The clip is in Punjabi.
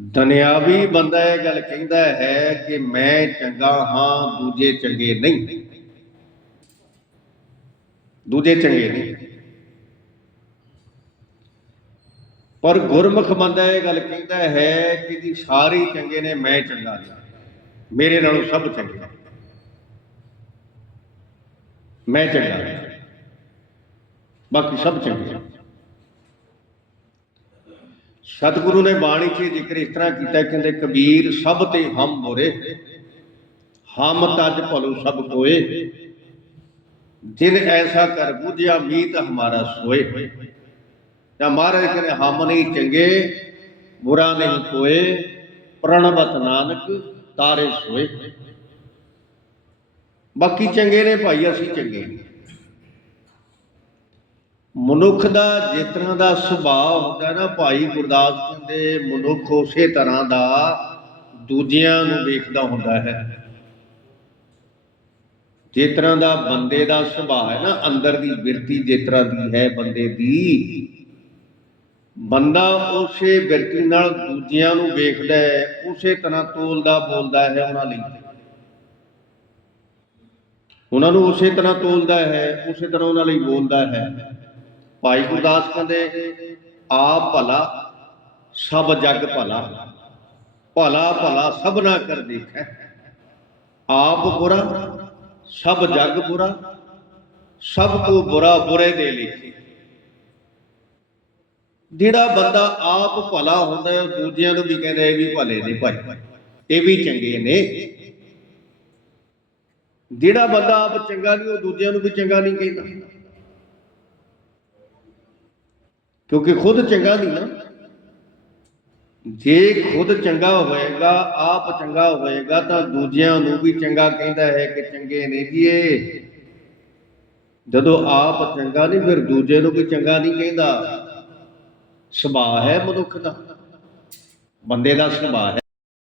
ਦੁਨਿਆਵੀ ਬੰਦਾ ਇਹ ਗੱਲ ਕਹਿੰਦਾ ਹੈ ਕਿ ਮੈਂ ਚੰਗਾ ਹਾਂ, ਦੂਜੇ ਚੰਗੇ ਨਹੀਂ। ਦੂਜੇ ਚੰਗੇ ਨਹੀਂ। ਪਰ ਗੁਰਮੁਖ ਬੰਦਾ ਇਹ ਗੱਲ ਕਹਿੰਦਾ ਹੈ ਕਿ ਜੀ ਸਾਰੇ ਚੰਗੇ ਨੇ, ਮੈਂ ਚੰਗਾ ਨਹੀਂ। ਮੇਰੇ ਨਾਲੋਂ ਸਭ ਚੰਗੇ ਨੇ। ਮੈਂ ਚੰਗਾ ਨਹੀਂ। ਬਾਕੀ ਸਭ ਚੰਗੇ ਨੇ। ਸਤਿਗੁਰੂ ਨੇ ਬਾਣੀ 'ਚ ਜ਼ਿਕਰ ਇਸ ਤਰ੍ਹਾਂ ਕੀਤਾ ਕਹਿੰਦੇ, ਕਬੀਰ ਸਭ ਤੇ ਹਮ ਮੋਰੇ, ਹਮ ਤਜ ਭਲੂ ਸਭ ਕੋਏ। ਜਿਨ ਐਸਾ ਕਰ ਬੁਝਿਆ ਮੀਤ ਹਮਾਰਾ ਸੋਏ। ਤਾਂ ਮਹਾਰਾਜ ਕਹਿੰਦੇ, ਹਮ ਨਹੀਂ ਚੰਗੇ, ਬੁਰਾ ਨਹੀਂ ਕੋਏ। ਪ੍ਰਣਵਤ ਨਾਨਕ ਤਾਰੇ ਸੋਏ। ਬਾਕੀ ਚੰਗੇ ਨੇ ਭਾਈ, ਅਸੀਂ ਚੰਗੇ ਨਹੀਂ ਮਨੁੱਖ ਦਾ ਜਿਸ ਤਰ੍ਹਾਂ ਦਾ ਸੁਭਾਅ ਹੁੰਦਾ ਨਾ, ਭਾਈ ਗੁਰਦਾਸ ਕਹਿੰਦੇ ਮਨੁੱਖ ਉਸੇ ਤਰ੍ਹਾਂ ਦਾ ਦੂਜਿਆਂ ਨੂੰ ਵੇਖਦਾ ਹੁੰਦਾ ਹੈ। ਜਿਸ ਤਰ੍ਹਾਂ ਦਾ ਬੰਦੇ ਦਾ ਸੁਭਾਅ ਹੈ ਨਾ, ਅੰਦਰ ਦੀ ਬਿਰਤੀ ਜਿਸ ਤਰ੍ਹਾਂ ਦੀ ਹੈ ਬੰਦੇ ਦੀ, ਬੰਦਾ ਉਸੇ ਬਿਰਤੀ ਨਾਲ ਦੂਜਿਆਂ ਨੂੰ ਵੇਖਦਾ ਹੈ, ਉਸੇ ਤਰ੍ਹਾਂ ਤੋਲਦਾ ਬੋਲਦਾ ਹੈ ਉਹਨਾਂ ਲਈ। ਉਹਨਾਂ ਨੂੰ ਉਸੇ ਤਰ੍ਹਾਂ ਤੋਲਦਾ ਹੈ, ਉਸੇ ਤਰ੍ਹਾਂ ਉਹਨਾਂ ਲਈ ਬੋਲਦਾ ਹੈ। ਭਾਈ ਗੁਰਦਾਸ ਕਹਿੰਦੇ, ਆਪ ਭਲਾ, ਸਭ ਜਗ ਭਲਾ। ਭਲਾ ਭਲਾ ਸਭਨਾ ਕਰ ਦੇਖੈ। ਆਪ ਬੁਰਾ, ਸਭ ਜਗ ਬੁਰਾ, ਸਭ ਕੋ ਬੁਰਾ ਬੁਰੇ ਦੇ ਲਿਖੇ। ਜਿਹੜਾ ਬੰਦਾ ਆਪ ਭਲਾ ਹੁੰਦਾ ਹੈ, ਦੂਜਿਆਂ ਨੂੰ ਵੀ ਕਹਿੰਦਾ, ਇਹ ਵੀ ਭਲੇ ਨੇ ਭਾਈ, ਇਹ ਵੀ ਚੰਗੇ ਨੇ। ਜਿਹੜਾ ਬੰਦਾ ਆਪ ਚੰਗਾ ਨਹੀਂ, ਉਹ ਦੂਜਿਆਂ ਨੂੰ ਵੀ ਚੰਗਾ ਨਹੀਂ ਕਹਿੰਦਾ। ਕਿਉਂਕਿ ਖੁਦ ਚੰਗਾ ਨਹੀਂ ਨਾ। ਜੇ ਖੁਦ ਚੰਗਾ ਹੋਏਗਾ ਆਪ ਚੰਗਾ ਹੋਏਗਾ ਤਾਂ ਦੂਜਿਆਂ ਨੂੰ ਵੀ ਚੰਗਾ ਕਹਿੰਦਾ ਹੈ ਕਿ ਚੰਗੇ ਨੇ ਜੀਏ ਜਦੋਂ ਆਪ ਚੰਗਾ ਨਹੀਂ, ਫਿਰ ਦੂਜੇ ਨੂੰ ਵੀ ਚੰਗਾ ਨਹੀਂ ਕਹਿੰਦਾ। ਸੁਭਾਅ ਹੈ ਮਨੁੱਖ ਦਾ। ਬੰਦੇ ਦਾ ਸੁਭਾਅ